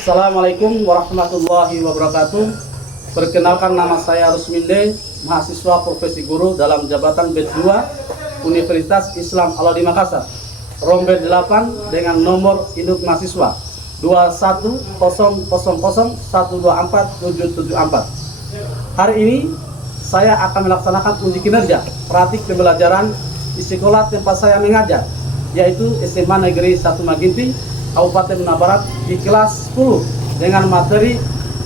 Assalamualaikum warahmatullahi wabarakatuh. Perkenalkan, nama saya Rusminde, mahasiswa profesi guru dalam jabatan B2 Universitas Islam Al-Azhar Makassar, rombel 8 dengan nomor induk mahasiswa 21000124774. Hari ini saya akan melaksanakan uji kinerja praktik pembelajaran di sekolah tempat saya mengajar, yaitu SMA Negeri 1 Maginting, Kabupaten Bena Barat, di kelas 10 dengan materi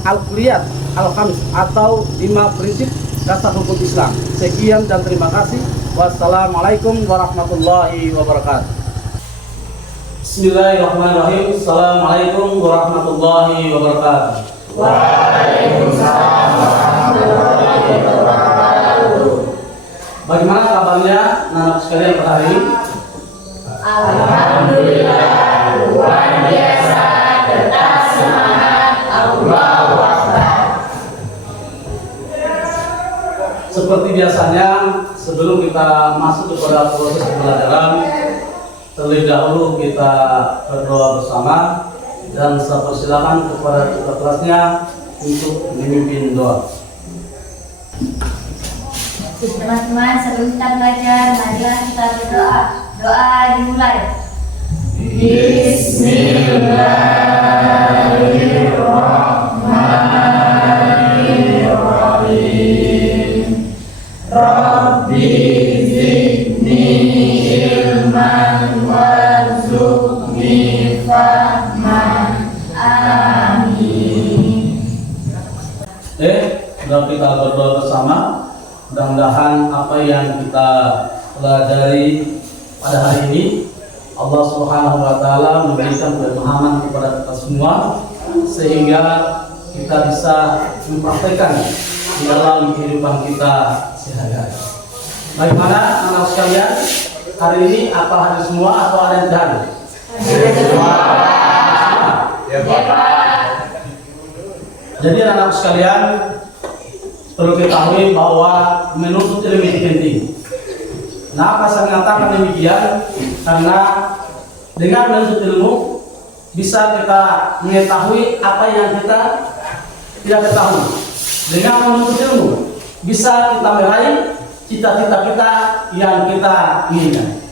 Al-Kulliyat Al-Khams atau 5 prinsip dasar hukum Islam. Sekian dan terima kasih. Wassalamualaikum warahmatullahi wabarakatuh. Bismillahirrahmanirrahim. Assalamualaikum warahmatullahi wabarakatuh. Waalaikumsalam warahmatullahi wabarakatuh. Bagaimana kabarnya anak sekalian pada hari ini? Alhamdulillah, luar biasa, tetap semangat, Allahu Akbar. Seperti biasanya, sebelum kita masuk kepada proses pembelajaran, terlebih dahulu kita berdoa bersama, dan saya persilakan kepada ketua kelasnya untuk memimpin doa. Teman-teman, sebelum kita belajar, marilah kita berdoa. Doa dimulai. Bismillahirrahmanirrahim. Rabbi zidni ilman warzuqni fahman. Amin. Sudah kita berdoa bersama. Mudah-mudahan apa yang kita pelajari pada hari ini, Allah Subhanahu wa Ta'ala memberikan pemahaman kepada kita semua, sehingga kita bisa mempraktekkan di dalam kehidupan kita sehari-hari. Bagaimana anak sekalian? Hari ini apa hari semua atau ada yang tidak? Jadi anak sekalian, perlu ketahui bahwa menuntut ilmu itu penting. Kenapa saya mengatakan demikian? Karena dengan menuntut ilmu bisa kita mengetahui apa yang kita tidak ketahui. Dengan menuntut ilmu bisa kita meraih cita-cita kita yang kita inginkan.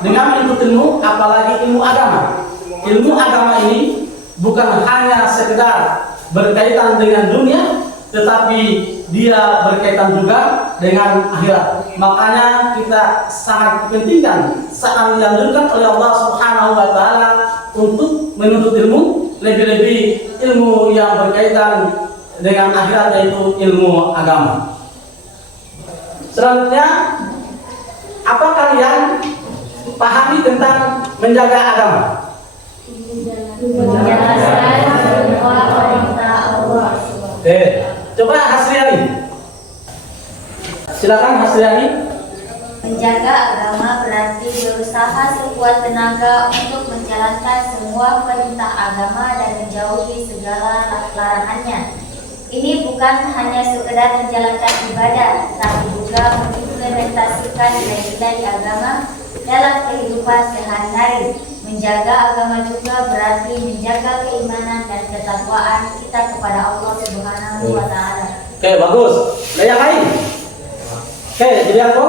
Dengan menuntut ilmu, apalagi ilmu agama. Ilmu agama ini bukan hanya sekedar berkaitan dengan dunia, tetapi dia berkaitan juga dengan akhirat. Makanya kita sangat pentingkan, sangat dianjurkan oleh Allah Subhanahu wa Ta'ala untuk menuntut ilmu, lebih-lebih ilmu yang berkaitan dengan akhirat, yaitu ilmu agama. Selanjutnya, apa kalian pahami tentang menjaga agama? Menjalankan semua perintah Allah. Coba Hasriani. Silakan Hasriani. Menjaga agama berarti berusaha sekuat tenaga untuk menjalankan semua perintah agama dan menjauhi segala larangannya. Ini bukan hanya sekedar menjalankan ibadah, tetapi juga mengimplementasikan nilai-nilai agama dalam kehidupan sehari-hari. Menjaga agama juga berarti menjaga keimanan dan ketakwaan kita kepada Allah Subhanahu wa Ta'ala. Oke, bagus. Nah, yang lain? Oke, jadi apa?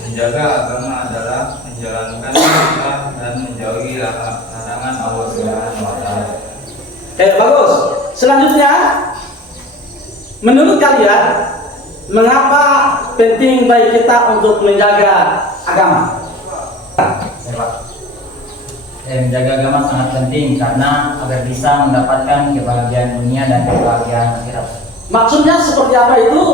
Menjaga agama adalah menjalankan perintah dan menjauhi larangan Allah Subhanahu wa Ta'ala. Oke, bagus. Selanjutnya, menurut kalian, mengapa penting bagi kita untuk menjaga agama? Menjaga agama sangat penting karena agar bisa mendapatkan kebahagiaan dunia dan kebahagiaan akhirat. Maksudnya seperti apa itu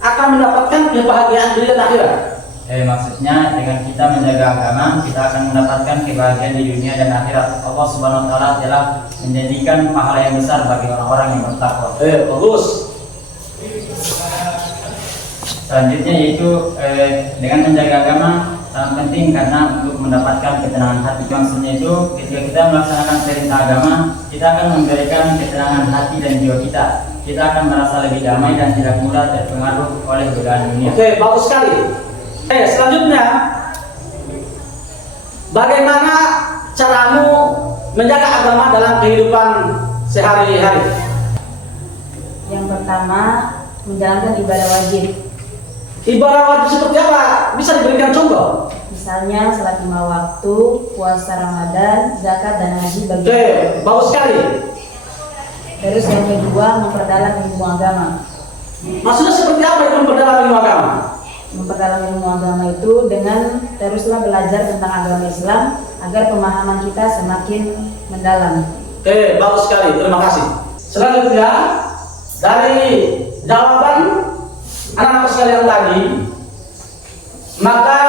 akan mendapatkan kebahagiaan dunia dan akhirat? Maksudnya dengan kita menjaga agama, kita akan mendapatkan kebahagiaan di dunia dan akhirat. Allah Subhanahu wa Ta'ala telah menjanjikan pahala yang besar bagi orang-orang yang bertakwa. Bagus. Selanjutnya yaitu dengan menjaga agama sangat penting karena untuk mendapatkan ketenangan hati. Maksudnya itu ketika kita melaksanakan perintah agama, kita akan memberikan ketenangan hati dan jiwa kita. Kita akan merasa lebih damai dan tidak mudah terpengaruh oleh godaan dunia. Oke, bagus sekali. Selanjutnya, bagaimana caramu menjaga agama dalam kehidupan sehari-hari? Yang pertama, menjalankan ibadah wajib. Ibadah wajib seperti apa? Bisa diberikan contoh? Misalnya salat 5 waktu, puasa Ramadan, zakat dan haji bagi. Oke, bagus sekali. Terus yang kedua, memperdalam ilmu agama. Maksudnya seperti apa itu memperdalam ilmu agama? Memperdalam ilmu agama itu dengan teruslah belajar tentang agama Islam agar pemahaman kita semakin mendalam. Oke, bagus sekali. Terima kasih. Selanjutnya, dari jawaban anak-anak sekalian tadi, maka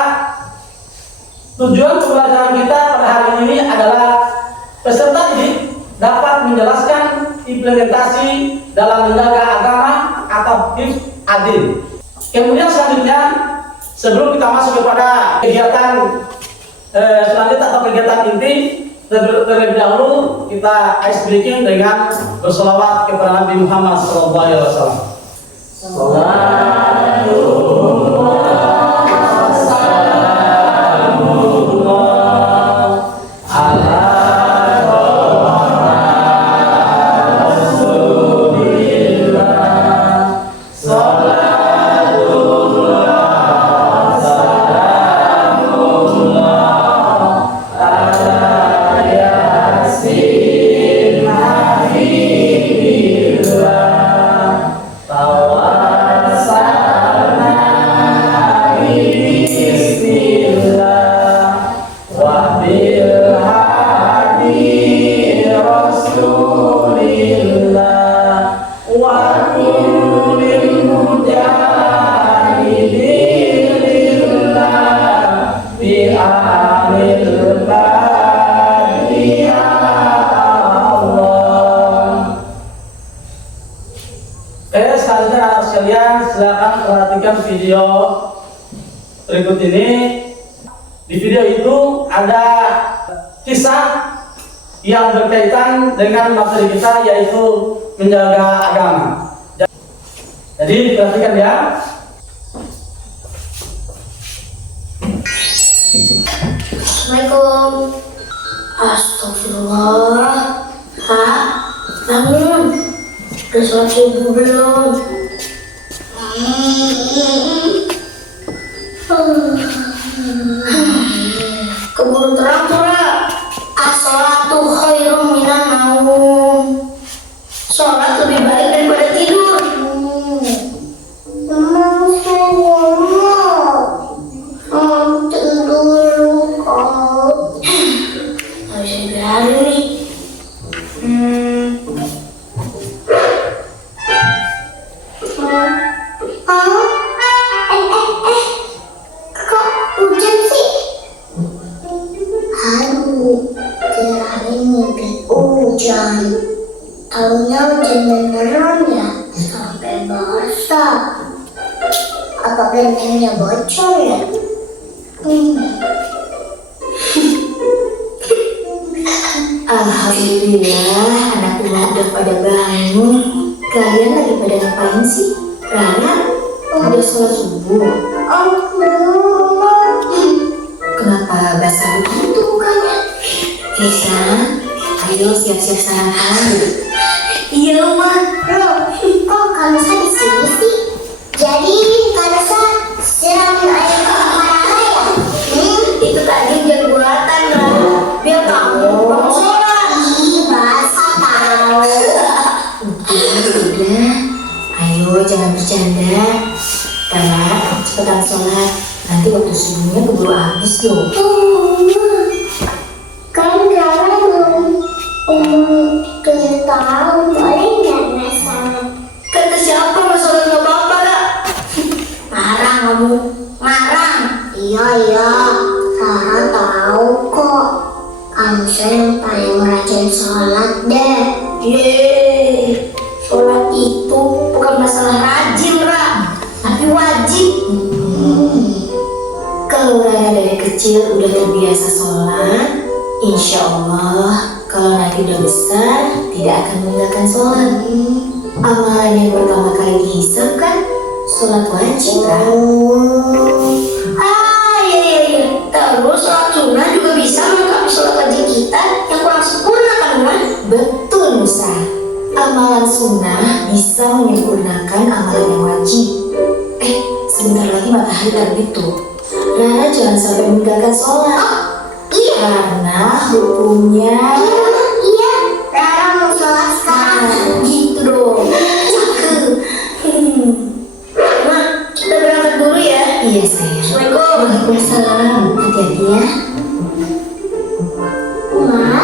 tujuan pembelajaran kita pada hari ini adalah peserta didik dapat menjelaskan implementasi dalam menjaga agama atau hifz adil. Kemudian selanjutnya, sebelum kita masuk kepada kegiatan selanjutnya atau kegiatan inti, terlebih dahulu kita ice breaking dengan bersolawat kepada Nabi Muhammad SAW. Selanjutnya anak sekalian, silakan perhatikan video berikut ini. Di video itu ada kisah yang berkaitan dengan materi kita, yaitu menjaga agama. Jadi diperhatikan ya. Assalamualaikum. Astagfirullah. Bangun. Udah sholat subuh belum? Keburu terang pula. As-sholatu khairum minan naum. Sholat lebih baik daripada tidur. Tidur kok. Gak bisa dibiarin nih. Kok hujan sih? Aduh, kirain mimpi hujan. Taunya hujan beneran ya, sampai basah. Apa gentengnya bocor ya? Alhamdulillah, anak-anak udah pada bangun. Kalian lagi pada ngapain sih? Rara, udah sholat subuh? Kenapa basah begitu mukanya? Nisa, ayo siap-siap sarapan. Iya, Ma. Kok Kansa di sini sih? Jadi Kansa siramin air ke kepala ya? Itu tadi hujan buatan, Ra. Biar kamu bangun sholat. Basah tahu. Udah. Ayo jangan bercanda. Rara, cepetan sholat. Nanti waktu subuhnya keburu habis loh. Kan Rara belum 7 tahun, boleh nggak sholat? Kata siapa mau sholat nggak apa-apa lah. Marah kamu, marah. Iya, Rara tahu kok. Kamu yang paling rajin sholat deh. Yeay, sholat itu bukan masalah rajin, Ra, tapi wajib. Kalau Rara dari kecil udah terbiasa sholat, insya Allah kalau nanti udah besar tidak akan meninggalkan sholat. Amalan yang pertama kali dihisab kan sholat wajib kan? Iya. Terus sholat sunnah juga bisa melengkapi sholat wajib kita yang kurang sempurna kan, Wan? Betul, Nusa. amalan sunnah bisa menyempurnakan amalan yang wajib. Sebentar lagi matahari terbit tuh. Rara jangan sampai meninggalkan sholat. Iya. Karena hukumnya. Iya, Rara mau sholat sekarang. Gitu dong. Cakep. Ma, kita berangkat dulu ya. Iya sayang. Assalamualaikum. Waalaikumsalam. Hati-hati ya. Ma,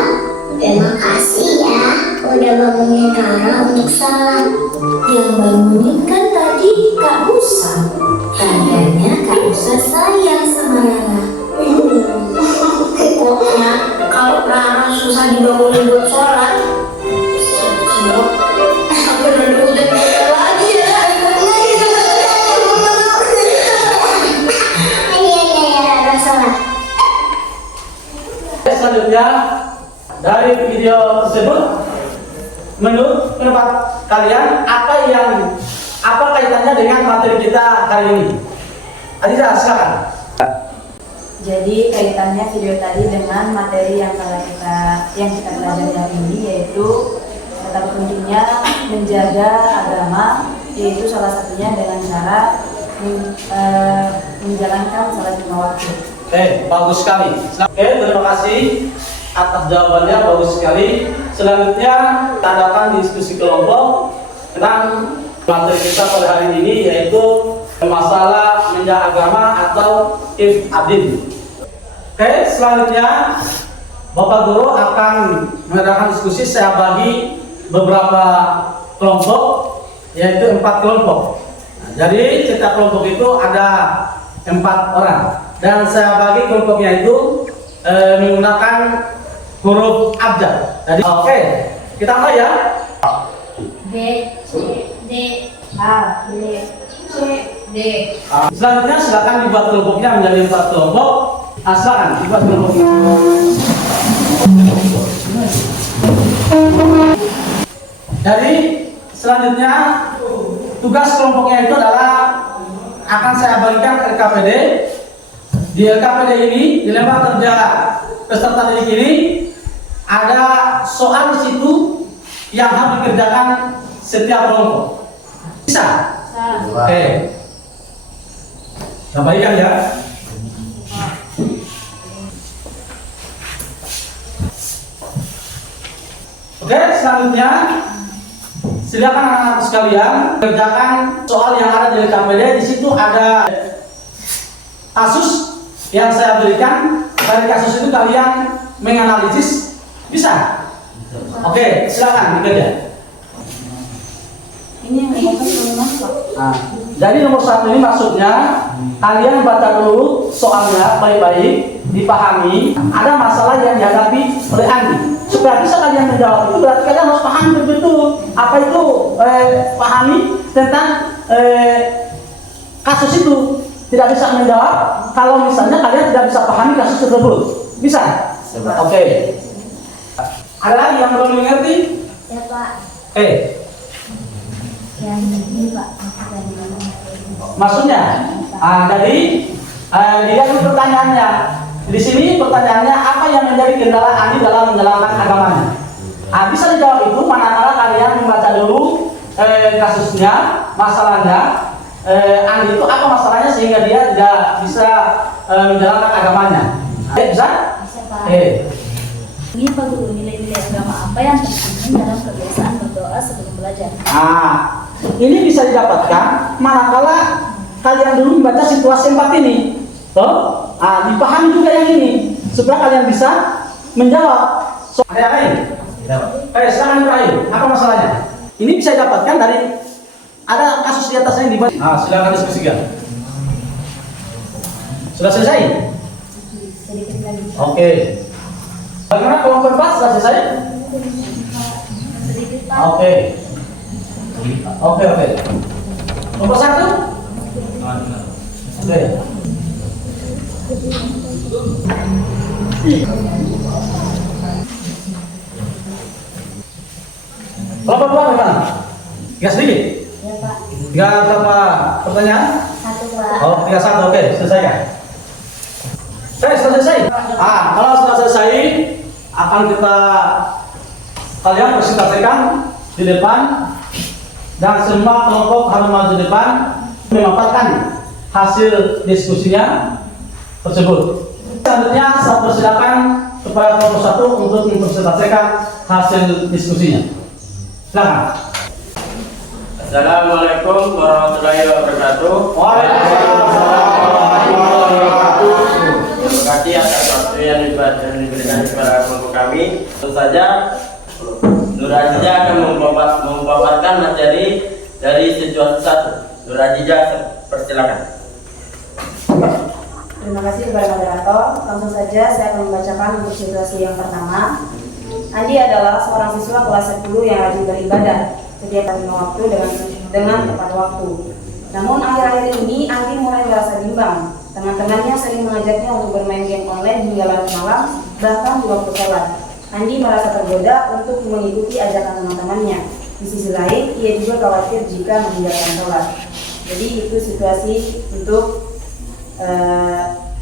terima kasih ya udah bangunin Rara untuk sholat. Yang bangunin kan tadi Kak Musa. Tandanya Kak Musa sayang sama Rara. Pokoknya kalau Rara susah dibangunin buat sholat, siap-siap aku udah lagi ya. Iya, Rara sholat. Selanjutnya dari video tersebut, menurut pendapat kalian apa kaitannya dengan materi kita hari ini? Adiza, silakan. Jadi kaitannya video tadi dengan materi yang kita pelajari hari ini, yaitu betapa pentingnya menjaga agama, yaitu salah satunya dengan cara menjalankan salat lima waktu. Bagus sekali. Terima kasih atas jawabannya, bagus sekali. Selanjutnya kita adakan diskusi kelompok tentang materi kita pada hari ini, yaitu masalah menjaga agama atau ifadin. Selanjutnya Bapak Guru akan mengadakan diskusi. Saya bagi beberapa kelompok, yaitu 4 kelompok. Jadi setiap kelompok itu ada 4 orang, dan saya bagi kelompoknya itu menggunakan huruf abjad. Jadi kita mulai ya. B, C, D, A, B, C, D. Selanjutnya silakan dibuat kelompoknya menjadi 4 kelompok. Silakan dibuat kelompoknya. Jadi selanjutnya tugas kelompoknya itu adalah akan saya bagikan ke LKPD. Di LKPD ini, di lembar kerja peserta didik ini, ada soal di situ yang harus dikerjakan setiap kelompok. Bisa? Oke. Kita bagikan ya. Oke, selanjutnya silakan anak-anak sekalian kerjakan soal yang ada di LKPD. Di situ ada kasus yang saya berikan. Dari kasus itu kalian menganalisis. Bisa? Oke, silakan dikerja. Ini yang Jadi nomor 1 ini maksudnya kalian baca dulu soalnya baik-baik, dipahami. Ada masalah yang dihadapi oleh Andi. Supaya bisa kalian menjawab itu, berarti kalian harus pahami betul apa itu, pahami tentang kasus itu. Tidak bisa menjawab kalau misalnya kalian tidak bisa pahami kasus tersebut. Bisa? Oke. Ada lagi yang belum mengerti? Ya Pak. Yang ini Pak, Maksudnya? Jadi dilihat pertanyaannya. Di sini pertanyaannya, apa yang menjadi kendala Andi dalam menjalankan agamanya? Bisa dijawab itu manakala kalian membaca dulu kasusnya, masalahnya. Andi itu apa masalahnya sehingga dia tidak bisa menjalankan agamanya? Bisa? bisa Pak. Ini Pak Guru, nilai-nilai agama apa yang tercantum dalam kebiasaan berdoa sebelum belajar? Ini bisa didapatkan manakala kalian dulu membaca situasi 4 ini. Dipahami juga yang ini supaya kalian bisa menjawab. Ada yang lain? Silakan terakhir. Apa masalahnya? Ini bisa didapatkan dari ada kasus di atasnya yang dibaca. Silakan diskusikan. Sudah selesai? Sedikit lagi. Oke. Bagaimana kelompok 4 sudah selesai? Sedikit Pak. Oke. Nomor 1? Oke. Kelompok 2 bagaimana? 3 sedikit? Ya Pak. 3 berapa pertanyaan? 1 Pak. 31, oke, selesaikan. Sudah selesai. Kalau sudah selesai, akan kalian presentasikan di depan dan semua kelompok harus maju di depan memaparkan hasil diskusinya tersebut. Selanjutnya saya persilakan kepada kelompok 1 untuk mempresentasikan hasil diskusinya. Silakan. Assalamualaikum warahmatullahi wabarakatuh. Waalaikumsalam warahmatullahi wabarakatuh. Terima kasih atas waktu yang diberikan kepada kelompok kami. Tentu saja Nur Azizah akan memaparkan materi dari situasi 1. Nur Azizah, persilakan. Terima kasih kepada moderator. Langsung saja saya akan membacakan untuk situasi yang pertama. Andi adalah seorang siswa kelas 10 yang rajin beribadah setiap hari waktu dengan tepat waktu. Namun akhir-akhir ini Andi mulai merasa bimbang. Teman-temannya sering mengajaknya untuk bermain game online hingga larut malam, bahkan di waktu sholat. Andi merasa tergoda untuk mengikuti ajakan teman-temannya. Di sisi lain, ia juga khawatir jika meninggalkan sholat. Jadi itu situasi untuk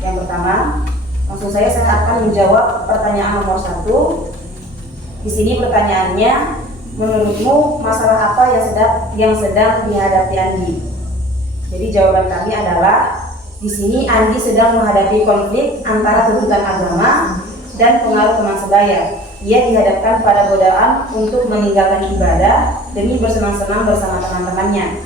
yang pertama. Langsung saya akan menjawab pertanyaan nomor 1. Di sini pertanyaannya, menurutmu masalah apa yang sedang dihadapi Andi? Jadi jawaban kami adalah di sini Andi sedang menghadapi konflik antara tuntutan agama dan pengaruh teman sebaya. Ia dihadapkan pada godaan untuk meninggalkan ibadah demi bersenang-senang bersama teman-temannya.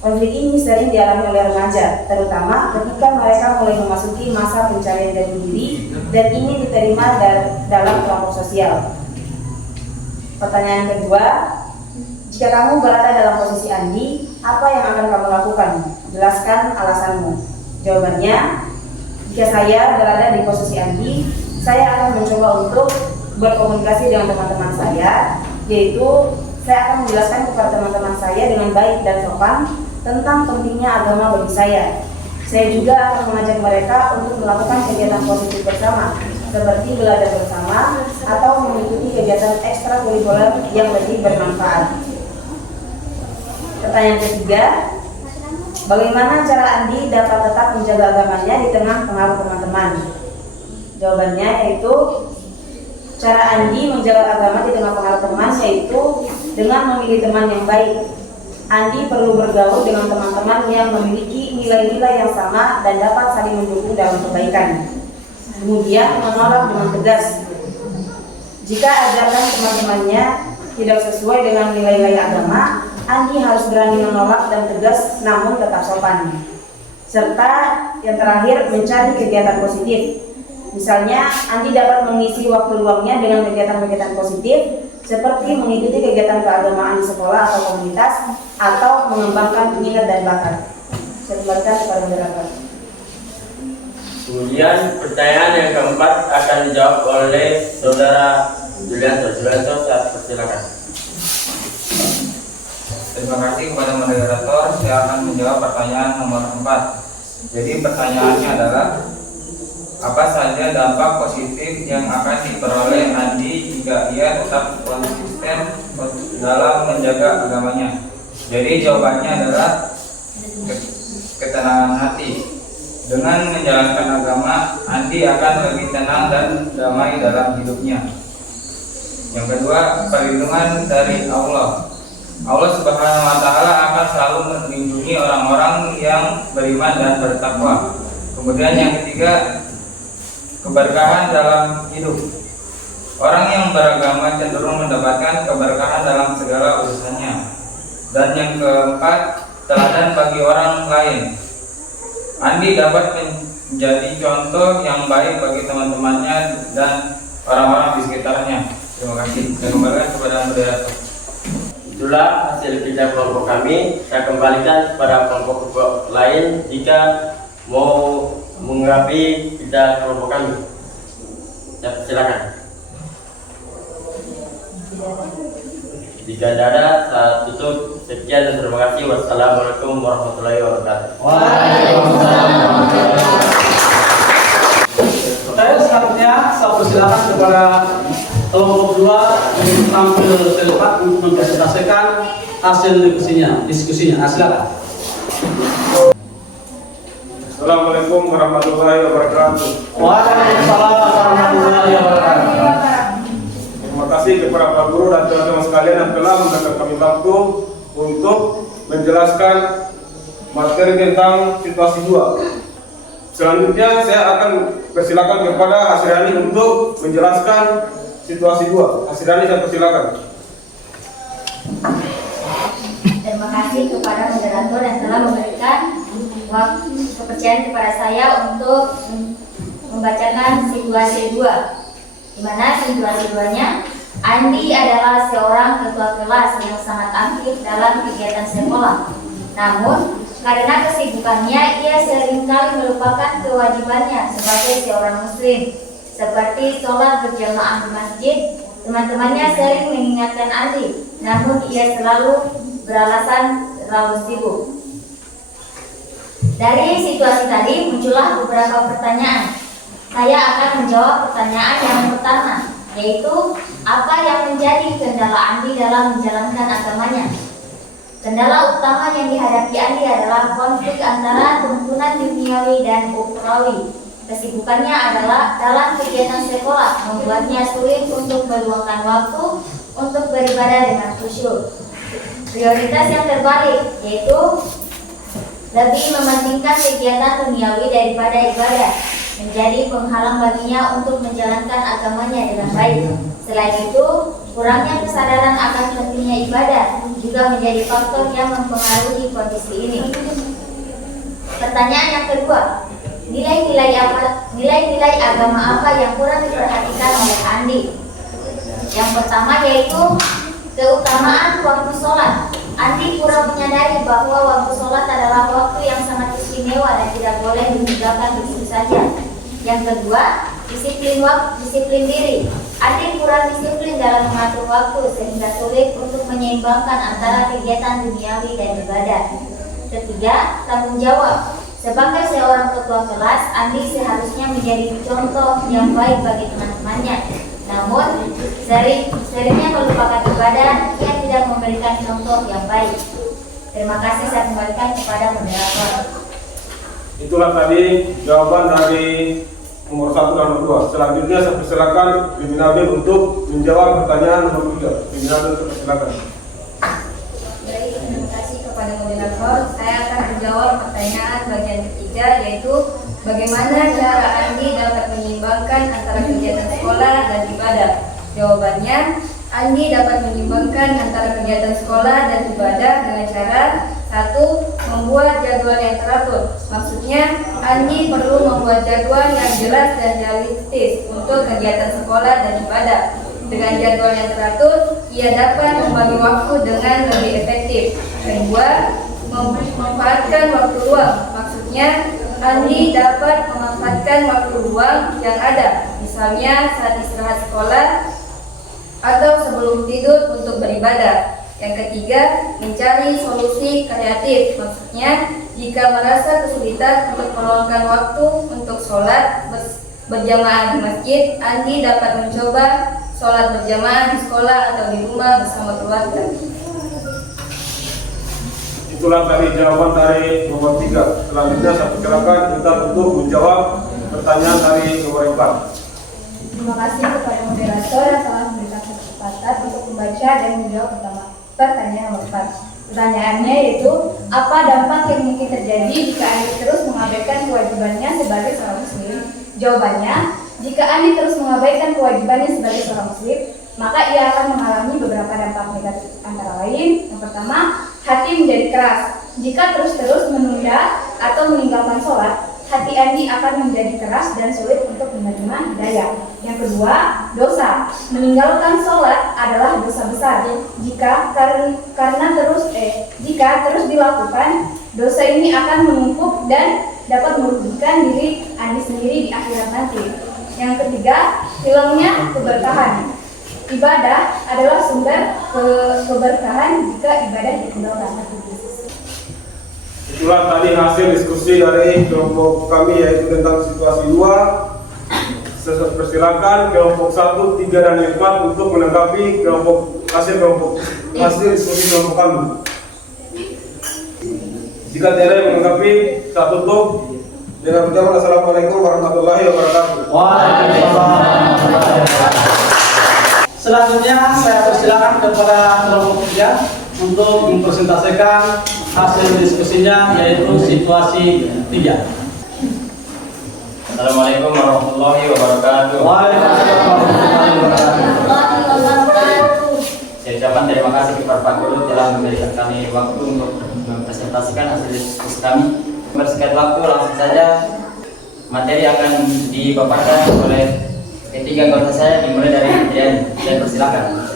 Konflik ini sering dialami oleh remaja, terutama ketika mereka mulai memasuki masa pencarian jati diri dan ingin diterima dalam kelompok sosial. Pertanyaan kedua, jika kamu berada dalam posisi Andi, apa yang akan kamu lakukan? Jelaskan alasanmu. Jawabannya, jika saya berada di posisi Andi, saya akan mencoba untuk berkomunikasi dengan teman-teman saya, yaitu saya akan menjelaskan kepada teman-teman saya dengan baik dan sopan tentang pentingnya agama bagi saya. Saya juga akan mengajak mereka untuk melakukan kegiatan positif bersama, seperti belajar bersama atau mengikuti kegiatan ekstrakurikuler yang lebih bermanfaat. Pertanyaan ketiga, bagaimana cara Andi dapat tetap menjaga agamanya di tengah pengaruh teman-teman? Jawabannya yaitu, cara Andi menjaga agama di tengah pengaruh teman yaitu dengan memilih teman yang baik. Andi perlu bergaul dengan teman-teman yang memiliki nilai-nilai yang sama dan dapat saling mendukung dalam kebaikan. Kemudian menolak dengan tegas. Jika ajaran teman-temannya tidak sesuai dengan nilai-nilai agama, Andi harus berani menolak dan tegas namun tetap sopan. Serta yang terakhir, mencari kegiatan positif. Misalnya, Andi dapat mengisi waktu luangnya dengan kegiatan-kegiatan positif seperti mengikuti kegiatan keagamaan di sekolah atau komunitas atau mengembangkan minat dan bakat. Saya kembalikan kepada moderator. Kemudian pertanyaan yang keempat akan dijawab oleh Saudara Julianto. Julianto, saya persilakan. Terima kasih kepada moderator. Saya akan menjawab pertanyaan nomor 4. Jadi pertanyaannya adalah, apa saja dampak positif yang akan diperoleh Andi jika ia tetap konsisten dalam menjaga agamanya? Jadi jawabannya adalah ketenangan hati. Dengan menjalankan agama, Andi akan lebih tenang dan damai dalam hidupnya. Yang kedua, perlindungan dari Allah. Allah Subhanahu wa Ta'ala akan selalu melindungi orang-orang yang beriman dan bertakwa. Kemudian yang ketiga, keberkahan dalam hidup. Orang yang beragama cenderung mendapatkan keberkahan dalam segala urusannya. Dan yang keempat, teladan bagi orang lain. Andi dapat menjadi contoh yang baik bagi teman-temannya dan orang-orang di sekitarnya. Terima kasih. Saya kembalikan kepada moderator. Itulah hasil kerja kelompok kami. Saya kembalikan kepada kelompok lain jika mau menganggapi kerja kelompok kami. Saya silakan. Jika tidak ada, saya tutup. Sekian dan terima kasih. Wassalamualaikum warahmatullahi wabarakatuh. Waalaikumsalam warahmatullahi wabarakatuh. Selanjutnya saya persilakan kepada kelompok 2 untuk tampil ke depan untuk mempresentasikan hasil diskusinya. Silakan. Assalamualaikum warahmatullahi wabarakatuh. Waalaikumsalam warahmatullahi wabarakatuh. Terima kasih kasih kepada Pak Guru dan teman-teman sekalian yang telah memberikan kami waktu untuk menjelaskan materi tentang situasi 2. Selanjutnya saya akan persilakan kepada Hasriani untuk menjelaskan situasi 2. Hasriani, saya persilakan. Terima kasih kepada moderator yang telah memberikan waktu kepercayaan kepada saya untuk membacakan situasi 2. Di mana situasi 2-nya, Andi adalah seorang ketua kelas yang sangat aktif dalam kegiatan sekolah. Namun, karena kesibukannya, ia seringkali melupakan kewajibannya sebagai seorang muslim, seperti sholat berjamaah di masjid. Teman-temannya sering mengingatkan Andi, namun ia selalu beralasan terlalu sibuk. Dari situasi tadi muncullah beberapa pertanyaan. Saya akan menjawab pertanyaan yang pertama, yaitu apa yang menjadi kendala Andi dalam menjalankan agamanya. Kendala utama yang dihadapi Andi adalah konflik antara tuntunan duniawi dan ukhrawi. Kesibukannya adalah dalam kegiatan sekolah, membuatnya sulit untuk meluangkan waktu untuk beribadah dengan khusyuk. Prioritas yang terbalik, yaitu lebih mementingkan kegiatan duniawi daripada ibadah, menjadi penghalang baginya untuk menjalankan agamanya dengan baik. Selain itu, kurangnya kesadaran akan pentingnya ibadah juga menjadi faktor yang mempengaruhi kondisi ini. Pertanyaan yang kedua, nilai-nilai agama apa yang kurang diperhatikan oleh Andi? Yang pertama yaitu keutamaan waktu sholat. Andi kurang menyadari bahwa waktu sholat adalah waktu yang sangat istimewa dan tidak boleh ditinggalkan begitu saja. Yang kedua, disiplin diri. Andi kurang disiplin dalam mengatur waktu sehingga sulit untuk menyeimbangkan antara kegiatan duniawi dan ibadah. Ketiga, tanggung jawab. Sebagai seorang ketua kelas, Andi seharusnya menjadi contoh yang baik bagi teman-temannya. Namun, seringnya melupakan ibadah, ia tidak memberikan contoh yang baik. Terima kasih, saya kembalikan kepada moderator. Itulah tadi jawaban dari nomor 1 dan nomor 2. Selanjutnya saya persilakan Bibi Nabil untuk menjawab pertanyaan nomor 3. Bibi Nabil, persilakan. Baik, terima kasih kepada moderator. Saya akan menjawab pertanyaan bagian ketiga, yaitu bagaimana cara Andi dapat menyeimbangkan antara kegiatan sekolah dan ibadah. Jawabannya, Andi dapat menyeimbangkan antara kegiatan sekolah dan ibadah dengan cara 1. Membuat jadwal yang teratur. Maksudnya, Andi perlu membuat jadwal yang jelas dan realistis untuk kegiatan sekolah dan ibadah. Dengan jadwal yang teratur, ia dapat membagi waktu dengan lebih efektif. Kedua, memanfaatkan waktu luang. Maksudnya, Andi dapat memanfaatkan waktu luang yang ada, misalnya saat istirahat sekolah atau sebelum tidur untuk beribadah. Yang ketiga, mencari solusi kreatif. Maksudnya, jika merasa kesulitan untuk meluangkan waktu untuk sholat berjamaah di masjid, Andi dapat mencoba sholat berjamaah di sekolah atau di rumah bersama keluarga. Itulah tadi jawaban dari nomor 3. Selanjutnya saya persilakan kita untuk menjawab pertanyaan dari nomor 4. Terima kasih kepada moderator yang telah memberikan kesempatan untuk membaca dan menjawab pertanyaan nomor 4. Pertanyaannya yaitu, apa dampak yang mungkin terjadi jika Andi terus mengabaikan kewajibannya sebagai seorang muslim? Jawabannya, jika Andi terus mengabaikan kewajibannya sebagai seorang muslim, maka ia akan mengalami beberapa dampak negatif, antara lain, yang pertama, hati menjadi keras. Jika terus-terus menunda atau meninggalkan sholat, hati Andi akan menjadi keras dan sulit untuk menerima hidayah. Yang kedua, dosa. Meninggalkan sholat adalah dosa besar. Jika terus dilakukan, dosa ini akan menumpuk dan dapat merugikan diri Andi sendiri di akhirat nanti. Yang ketiga, hilangnya keberkahan. Ibadah adalah sumber keberkahan jika ibadah ditinggalkan. Itulah tadi hasil diskusi dari kelompok kami, yaitu tentang situasi 2. Saya persilakan kelompok 1, 3, dan 4 untuk menanggapi hasil diskusi kelompok kami. Jika tidak ada yang menanggapi, saya tutup dengan ucapan Assalamualaikum warahmatullahi wabarakatuh. Waalaikumsalam. Selanjutnya saya persilakan kepada kelompok 3 untuk mempresentasikan hasil diskusinya, yaitu situasi 3. Assalamualaikum warahmatullahi wabarakatuh. Waalaikumsalam warahmatullahi wabarakatuh. Saya ucapkan terima kasih kepada Pak Guru telah memberikan kami waktu untuk mempresentasikan hasil diskusi kami. Bersingkat waktu, langsung saja materi akan dipaparkan oleh ketiga anggota saya, dimulai dari Dian. Saya persilakan.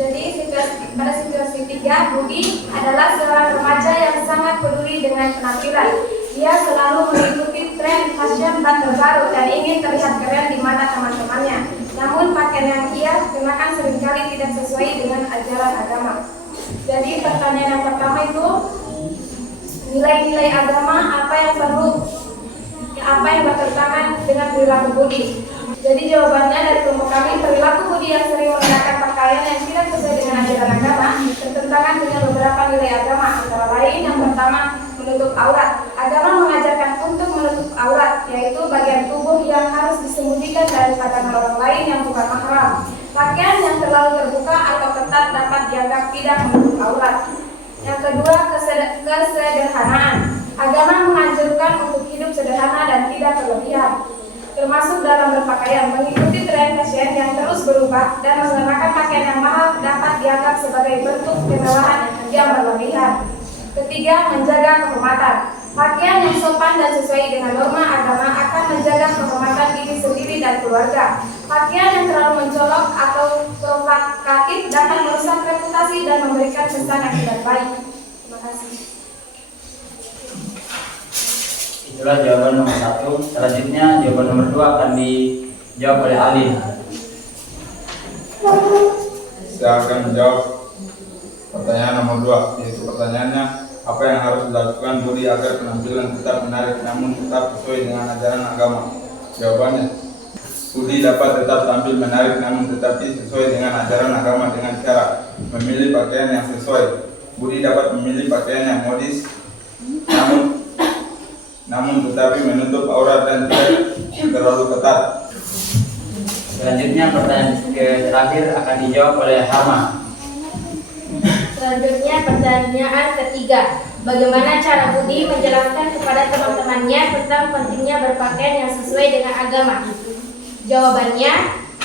Jadi pada situasi 3, Budi adalah seorang remaja yang sangat peduli dengan penampilan. Ia selalu mengikuti tren fashion terbaru dan ingin terlihat keren di mata teman-temannya. Namun pakaian yang ia kenakan seringkali tidak sesuai dengan ajaran agama. Jadi pertanyaan yang pertama itu, nilai-nilai agama apa yang bertentangan dengan perilaku Budi? Jadi jawabannya dari kelompok kami, perilaku Budi yang sering menggunakan pakaian yang tidak sesuai dengan ajaran agama bertentangan dengan beberapa nilai agama, antara lain yang pertama, menutup aurat. Agama mengajarkan untuk menutup aurat, yaitu bagian tubuh yang harus disembunyikan dari pandangan orang lain yang bukan mahram. Pakaian yang terlalu terbuka atau ketat dapat dianggap tidak menutup aurat. Yang kedua, kesederhanaan. Agama menganjurkan untuk hidup sederhana dan tidak berlebihan, termasuk dalam berpakaian. Mengikuti tren fashion yang terus berubah dan mengenakan pakaian yang mahal dapat dianggap sebagai bentuk kemewahan yang berlebihan. Ketiga, menjaga kehormatan. Pakaian yang sopan dan sesuai dengan norma agama akan menjaga kehormatan diri sendiri dan keluarga. Pakaian yang terlalu mencolok atau provokatif dapat merusak reputasi dan memberikan kesan yang tidak baik. Terima kasih. Itulah jawaban nomor 1. Selanjutnya jawaban nomor 2 akan dijawab oleh Ali. Saya akan menjawab pertanyaan nomor 2, yaitu pertanyaannya, apa yang harus dilakukan Budi agar penampilan tetap menarik namun tetap sesuai dengan ajaran agama? Jawabannya, Budi dapat tetap tampil menarik namun tetapi sesuai dengan ajaran agama dengan cara memilih pakaian yang sesuai. Budi dapat memilih pakaian yang modis namun tetapi menutup aurat dan tidak terlalu ketat. Selanjutnya pertanyaan terakhir akan dijawab oleh Harma. Selanjutnya pertanyaan ketiga, bagaimana cara Budi menjelaskan kepada teman-temannya tentang pentingnya berpakaian yang sesuai dengan agama? Jawabannya,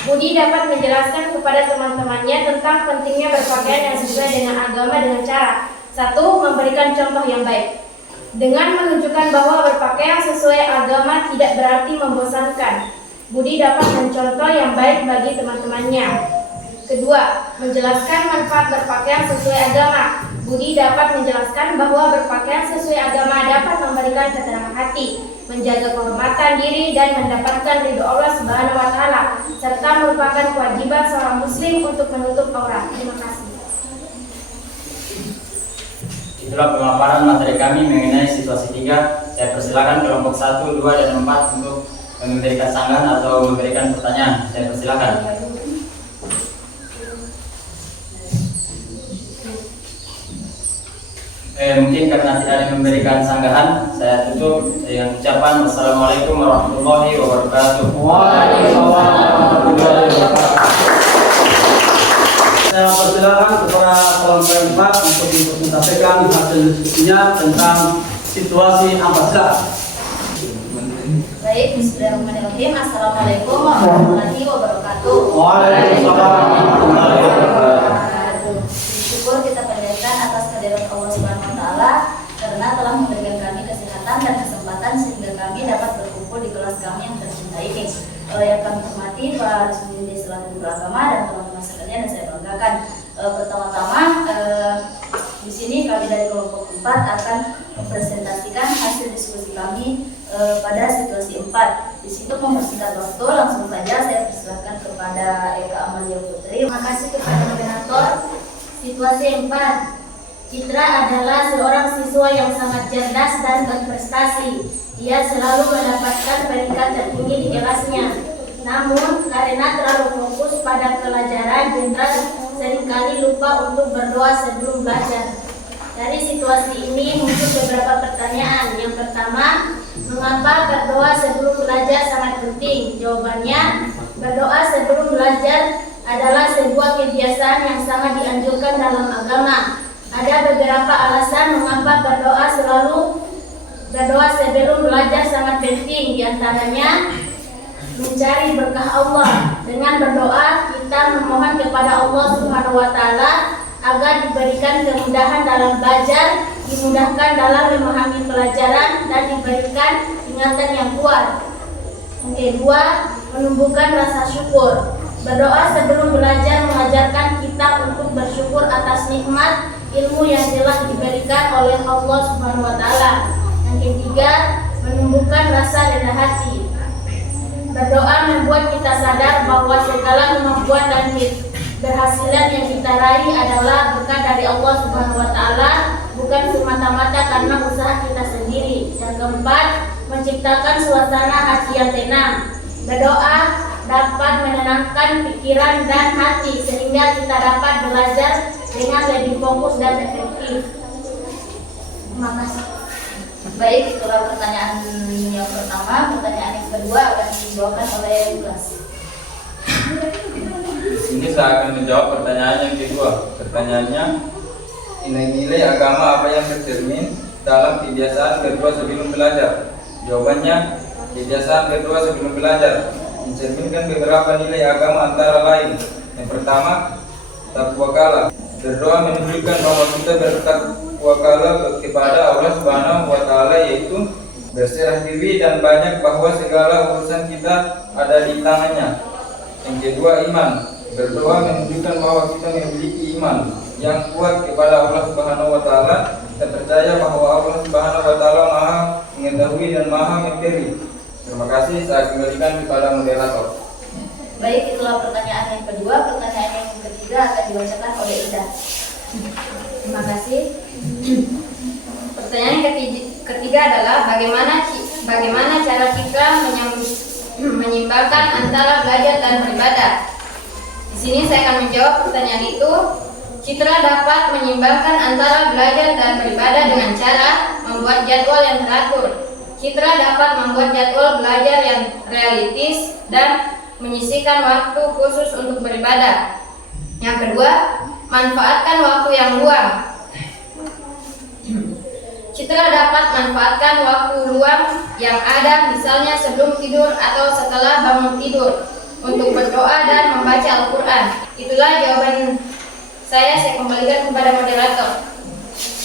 Budi dapat menjelaskan kepada teman-temannya tentang pentingnya berpakaian yang sesuai dengan agama dengan cara 1. Memberikan contoh yang baik. Dengan menunjukkan bahwa berpakaian sesuai agama tidak berarti membosankan, Budi dapat mencontoh yang baik bagi teman-temannya. Kedua, menjelaskan manfaat berpakaian sesuai agama. Budi dapat menjelaskan bahwa berpakaian sesuai agama dapat memberikan ketenangan hati, menjaga kehormatan diri dan mendapatkan ridho Allah Subhanahu wa taala, serta merupakan kewajiban seorang muslim untuk menutup aurat. Terima kasih. Itulah pemaparan materi kami mengenai situasi 3. Saya persilakan kelompok 1, 2, dan 4 untuk memberikan sanggahan atau memberikan pertanyaan. Saya persilakan. Mungkin karena tidak ada yang memberikan sanggahan, saya tutup dengan ucapan wassalamualaikum warahmatullahi wabarakatuh. Waalaikumsalam warahmatullahi wabarakatuh. Saya persilakan kepada kelompok 4 untuk mempresentasikan hasil diskusinya tentang situasi 14. Baik, bismillahirrahmanirrahim. Assalamualaikum warahmatullahi wabarakatuh. Waalaikumsalam warahmatullahi wabarakatuh. Syukur kita panjatkan atas kehadiran Allah Subhanahu wa taala karena telah memberikan kami kesehatan dan kesempatan sehingga kami dapat berkumpul di kelas kami yang tercinta ini. Yang kami hormati para Muslimin selaku beragama dan teman-teman sekalian yang saya banggakan. Pertama-tama di sini kami dari kelompok 4 akan mempresentasikan hasil diskusi kami pada situasi 4. Di situ mempersingkat waktu, langsung saja saya persilakan kepada Eka Amalia Putri. Terima kasih kepada moderator. Situasi 4. Citra adalah seorang siswa yang sangat cerdas dan berprestasi. Ia selalu mendapatkan peringkat tertinggi di kelasnya. Namun, karena terlalu fokus pada pelajaran, Citra seringkali lupa untuk berdoa sebelum belajar. Dari situasi ini muncul beberapa pertanyaan. Yang pertama, mengapa berdoa sebelum belajar sangat penting? Jawabannya, Berdoa sebelum belajar adalah sebuah kebiasaan yang sangat dianjurkan dalam agama. Ada beberapa alasan mengapa berdoa sebelum belajar sangat penting. Di antaranya mencari berkah Allah. Dengan berdoa kita memohon kepada Allah Subhanahu wa taala agar diberikan kemudahan dalam belajar, dimudahkan dalam memahami pelajaran, dan diberikan ingatan yang kuat. Yang kedua, menumbuhkan rasa syukur. Berdoa sebelum belajar mengajarkan kita untuk bersyukur atas nikmat ilmu yang telah diberikan oleh Allah Subhanahu wa taala. Yang ketiga, menumbuhkan rasa rendah hati. Berdoa membuat kita sadar bahwa segala kemampuan dan keberhasilan yang kita raih adalah berkat dari Allah Subhanahu wa taala, bukan semata-mata karena usaha kita sendiri. Yang keempat, menciptakan suasana hati yang tenang. Berdoa dapat menenangkan pikiran dan hati sehingga kita dapat belajar dengan lebih fokus dan efektif. Terima kasih. Baik, itulah pertanyaan yang pertama. Pertanyaan yang kedua akan dibawakan oleh Lukas. Di sini saya akan menjawab pertanyaan yang kedua. Pertanyaannya, nilai-nilai agama apa yang tercermin dalam kebiasaan berdoa sebelum belajar? Jawabannya, kebiasaan berdoa sebelum belajar mencerminkan beberapa nilai agama antara lain. Yang pertama, takwakala. Berdoa menunjukkan bahwa kita bertakwakala kepada Allah Subhanahu wa taala, yaitu berserah diri dan banyak bahwa segala urusan kita ada di tangannya. Yang kedua, iman. Berdoa menunjukkan bahwa kita memiliki iman yang kuat kepada Allah Subhanahu wa taala dan percaya bahwa Allah Subhanahu wa taala Maha mengetahui dan Maha memberi. Terima kasih, saya kembalikan kepada moderator. Baik, itulah pertanyaan yang kedua. Pertanyaan yang ketiga akan dibacakan oleh Ida. Terima kasih. Pertanyaan ketiga adalah bagaimana cara kita menyimbangkan antara belajar dan beribadah. Di sini saya akan menjawab pertanyaan itu. Citra dapat menyimbangkan antara belajar dan beribadah dengan cara membuat jadwal yang teratur. Citra dapat membuat jadwal belajar yang realistis dan menyisihkan waktu khusus untuk beribadah. Yang kedua, manfaatkan waktu yang luang. Citra dapat manfaatkan waktu luang yang ada, misalnya sebelum tidur atau setelah bangun tidur, untuk berdoa dan membaca Al-Quran. Itulah jawaban saya kembalikan kepada moderator.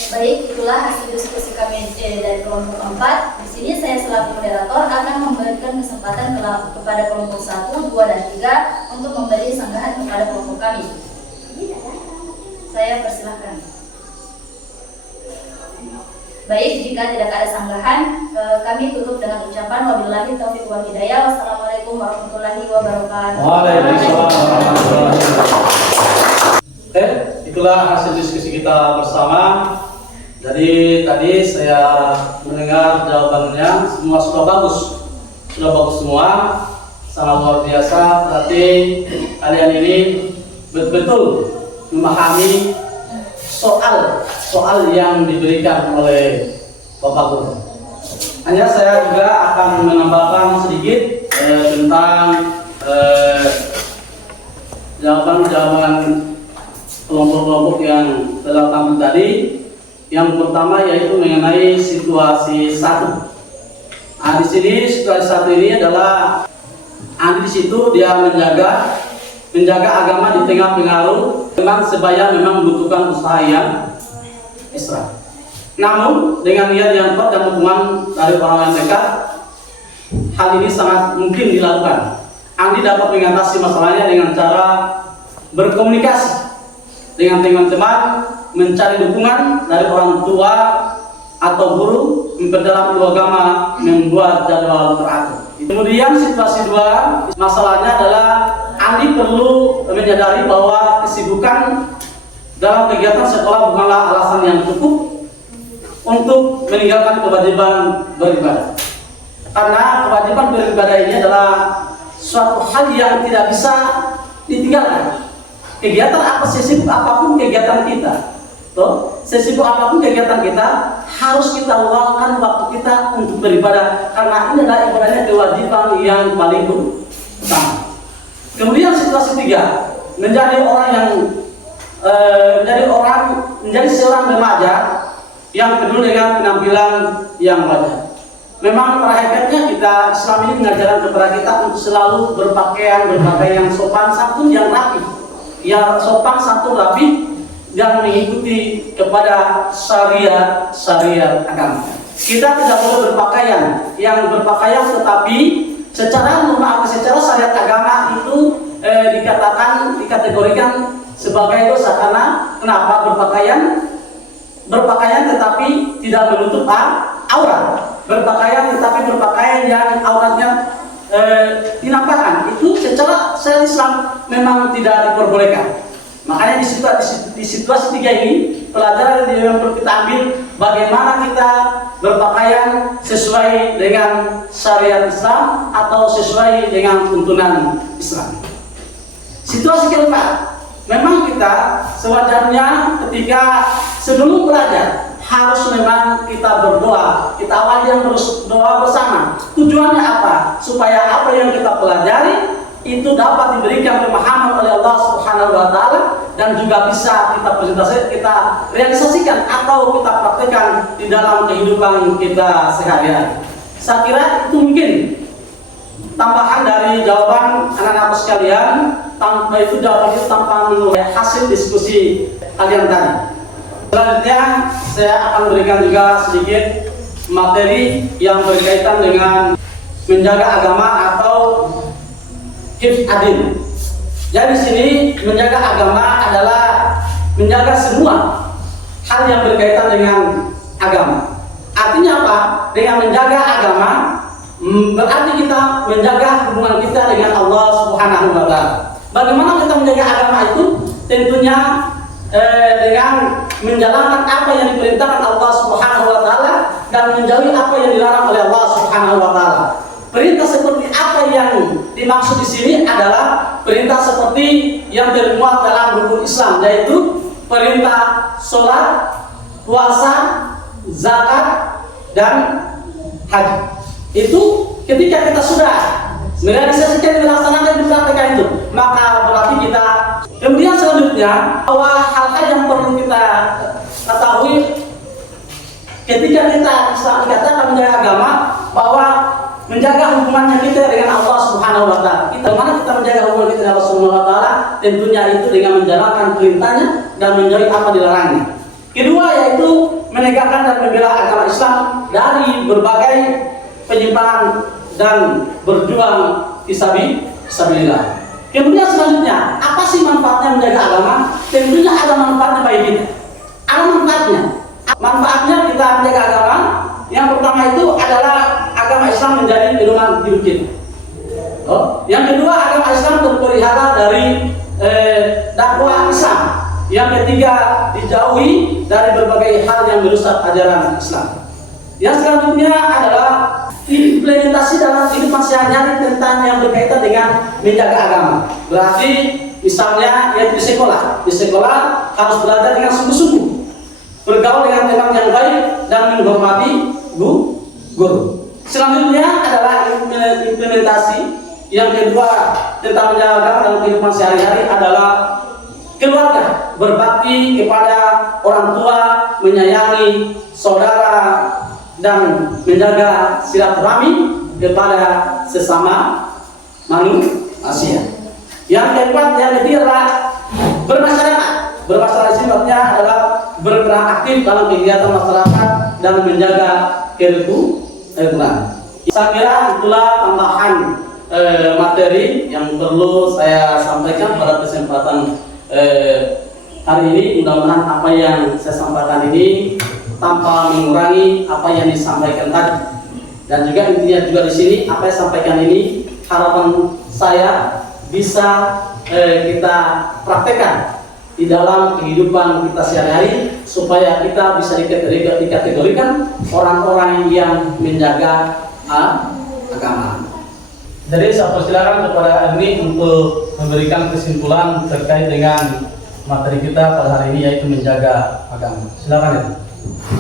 Baik, itulah hasil diskusi kami dari kelompok 4. Di sini saya selaku moderator akan memberikan kesempatan kepada kelompok 1, 2, dan 3 untuk memberi sanggahan kepada kelompok kami. Saya persilahkan. Baik, jika tidak ada sanggahan, kami tutup dengan ucapan wabillahi taufiq wal hidayah. Wassalamualaikum warahmatullahi wabarakatuh. Waalaikumsalam warahmatullahi wabarakatuh. Itulah hasil diskusi kita bersama. Jadi tadi saya mendengar jawabannya, semua sudah bagus semua, sangat luar biasa. Berarti kalian ini betul-betul memahami soal yang diberikan oleh Bapak Guru. Hanya saya juga akan menambahkan sedikit tentang jawaban kelompok-kelompok yang telah tampil tadi. Yang pertama yaitu mengenai situasi 1. Di sini situasi 1 ini adalah di situ dia menjaga agama di tengah pengaruh, memang sebaya memang membutuhkan usaha yang ekstra. Namun dengan niat yang kuat dan dukungan dari orang yang dekat, hal ini sangat mungkin dilakukan. Andi dapat mengatasi masalahnya dengan cara berkomunikasi dengan teman-teman, mencari dukungan dari orang tua atau guru, memperdalam ilmu agama, membuat jadwal teratur. Kemudian situasi 2, masalahnya adalah Andi perlu menyadari bahwa kesibukan dalam kegiatan sekolah bukanlah alasan yang cukup untuk meninggalkan kewajiban beribadah. Karena kewajiban beribadah ini adalah suatu hal yang tidak bisa ditinggalkan. Kegiatan apa, sesibuk apapun kegiatan kita, sesibuk apapun kegiatan kita, harus kita luangkan waktu kita untuk beribadah, karena ini adalah ibadahnya kewajiban yang paling utama. Kemudian situasi 3, menjadi seorang remaja yang peduli dengan penampilan yang wajar. Memang pada hakikatnya kita Islam ini mengajarkan kepada kita untuk selalu berpakaian sopan santun yang rapi, yang sopan santun rapi dan mengikuti kepada syariat agama. Kita tidak boleh berpakaian tetapi secara syariat agama itu dikategorikan sebagai dosa. Karena kenapa? Berpakaian tetapi tidak menutup aurat. Berpakaian yang auratnya dinampakkan, itu secara syariat Islam memang tidak diperbolehkan. Makanya di situasi 3 ini pelajaran yang perlu kita ambil, bagaimana kita berpakaian sesuai dengan syariat Islam atau sesuai dengan tuntunan Islam. Situasi keempat, memang kita sewajarnya ketika sebelum belajar harus memang kita berdoa. Kita awali yang berdoa bersama. Tujuannya apa? Supaya apa yang kita pelajari itu dapat diberikan pemahaman oleh Allah Subhanahu wa taala dan juga bisa kita realisasikan atau kita praktekkan di dalam kehidupan kita sehari-hari. Saya kira itu mungkin tambahan dari jawaban anak-anak sekalian. Tanpa itu jawaban itu tanpa menurut hasil diskusi kalian tadi. Selanjutnya saya akan berikan juga sedikit materi yang berkaitan dengan menjaga agama atau hifz adin. Jadi di sini menjaga agama adalah menjaga semua hal yang berkaitan dengan agama. Artinya apa? Dengan menjaga agama berarti kita menjaga hubungan kita dengan Allah Subhanahu wa taala. Bagaimana kita menjaga agama itu? Tentunya dengan menjalankan apa yang diperintahkan Allah Subhanahu wa taala dan menjauhi apa yang dilarang oleh Allah Subhanahu wa taala. Perintah seperti apa yang dimaksud di sini adalah perintah seperti yang termuat dalam rukun Islam, yaitu perintah sholat, puasa, zakat, dan haji. Itu ketika kita sudah merealisasikan, melaksanakan, mempraktekkan itu, maka berarti kita. Kemudian selanjutnya, bahwa hal-hal yang perlu kita ketahui ketika kita dikatakan menjaga agama, bahwa menjaga hubungannya kita dengan Allah Subhanahu wa taala. Bagaimana kita menjaga hubungan kita dengan Allah Subhanahu wa taala? Tentunya itu dengan menjalankan perintahnya dan menjauhi apa dilarangnya. Kedua yaitu menegakkan dan membela agama Islam dari berbagai penyimpangan dan berjuang fisabilillah. Kemudian selanjutnya, apa sih manfaatnya menjaga agama? Tentunya ada manfaatnya bagi kita. Ada manfaatnya. Manfaatnya kita menjaga agama. Yang pertama itu adalah agama Islam menjadi pedoman hidup kita. Yang kedua, agama Islam terpelihara dari dakwah Islam. Yang ketiga, dijauhi dari berbagai hal yang merusak ajaran Islam. Yang selanjutnya adalah implementasi dalam kehidupan sehari-hari tentang yang berkaitan dengan menjaga agama. Berarti misalnya yaitu di sekolah harus belajar dengan sungguh-sungguh, bergaul dengan teman yang baik dan menghormati guru. Selanjutnya adalah implementasi yang kedua tentang menjaga agama dalam kehidupan sehari-hari adalah keluarga, berbakti kepada orang tua, menyayangi saudara dan menjaga silaturahmi kepada sesama manusia. Yang keempat, yang ketiga adalah bermasyarakat. Bermasyarakat sifatnya adalah berperan aktif dalam kegiatan masyarakat dan menjaga kerukunan. Saya kira itulah tambahan materi yang perlu saya sampaikan pada kesempatan hari ini. Mudah-mudahan apa yang saya sampaikan ini tanpa mengurangi apa yang disampaikan tadi, dan juga intinya juga di sini apa yang sampaikan ini harapan saya bisa kita praktekkan di dalam kehidupan kita sehari-hari supaya kita bisa dikategorikan orang-orang yang menjaga agama. Jadi saya persilakan kepada Erni untuk memberikan kesimpulan terkait dengan materi kita pada hari ini, yaitu menjaga agama. Silakan Erni.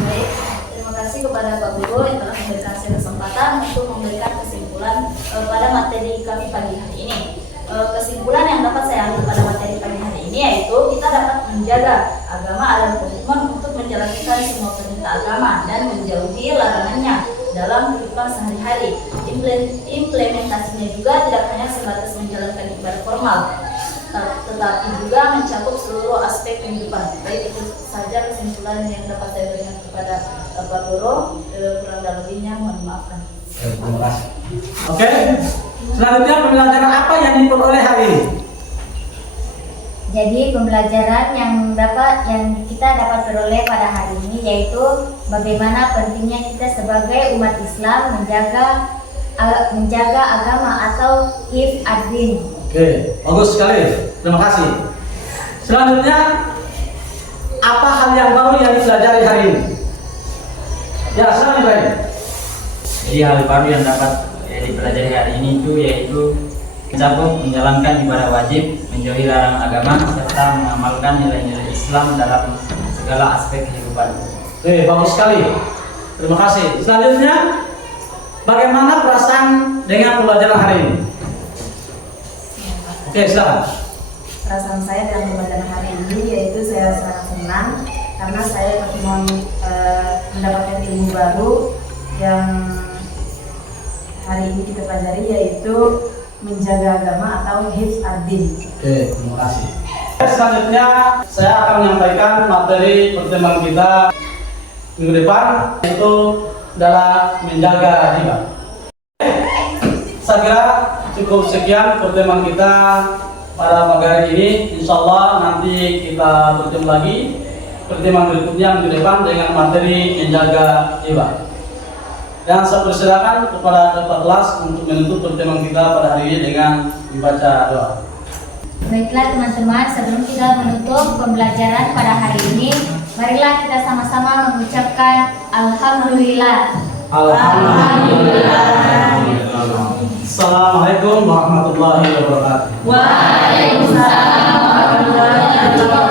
Baik, terima kasih kepada Pak Guru yang telah memberikan saya kesempatan untuk memberikan kesimpulan pada materi kami pagi hari ini. Kesimpulan kesimpulan yang dapat saya ambil pada materi pagi hari ini yaitu kita dapat menjaga agama dan komitmen untuk menjalankan semua perintah agama dan menjauhi larangannya dalam kehidupan sehari-hari. Implementasinya juga tidak hanya sebatas menjalankan ibadah formal, tetapi juga mencakup seluruh aspek kehidupan. Baik, itu saja kesimpulan yang dapat saya berikan kepada Bapak Guru. Kurang dan lebihnya mohon dimaafkan. Terima kasih. Oke, selanjutnya pembelajaran apa yang diperoleh hari ini? Jadi pembelajaran yang kita dapat peroleh pada hari ini yaitu bagaimana pentingnya kita sebagai umat Islam menjaga agama atau hifz ad-din. Oke, bagus sekali. Terima kasih. Selanjutnya, apa hal yang baru yang dipelajari hari ini? Ya, silakan Ibrahim. Jadi hal baru yang dapat dipelajari hari ini itu yaitu mencakup menjalankan ibadah wajib, menjauhi larangan agama, serta mengamalkan nilai-nilai Islam dalam segala aspek kehidupan. Oke, bagus sekali. Terima kasih. Selanjutnya, bagaimana perasaan dengan pembelajaran hari ini? Oke, silakan. Perasaan saya dalam pembelajaran hari ini yaitu saya sangat senang karena saya mendapatkan ilmu baru yang hari ini kita pelajari yaitu menjaga agama atau hifz ad-din. Oke, terima kasih. Selanjutnya saya akan menyampaikan materi pertemuan kita minggu depan yaitu adalah menjaga riba. Saya kira cukup sekian pertemuan kita pada pagi hari ini. Insya Allah nanti kita bertemu lagi pertemuan berikutnya minggu depan dengan materi menjaga riba. Dan saya persilakan kepada kepala kelas untuk menutup pertemuan kita pada hari ini dengan membaca doa. Baiklah teman-teman, sebelum kita menutup pembelajaran pada hari ini, marilah kita sama-sama mengucapkan Alhamdulillah. Alhamdulillah. Assalamualaikum warahmatullahi wabarakatuh. Waalaikumsalam warahmatullahi wabarakatuh.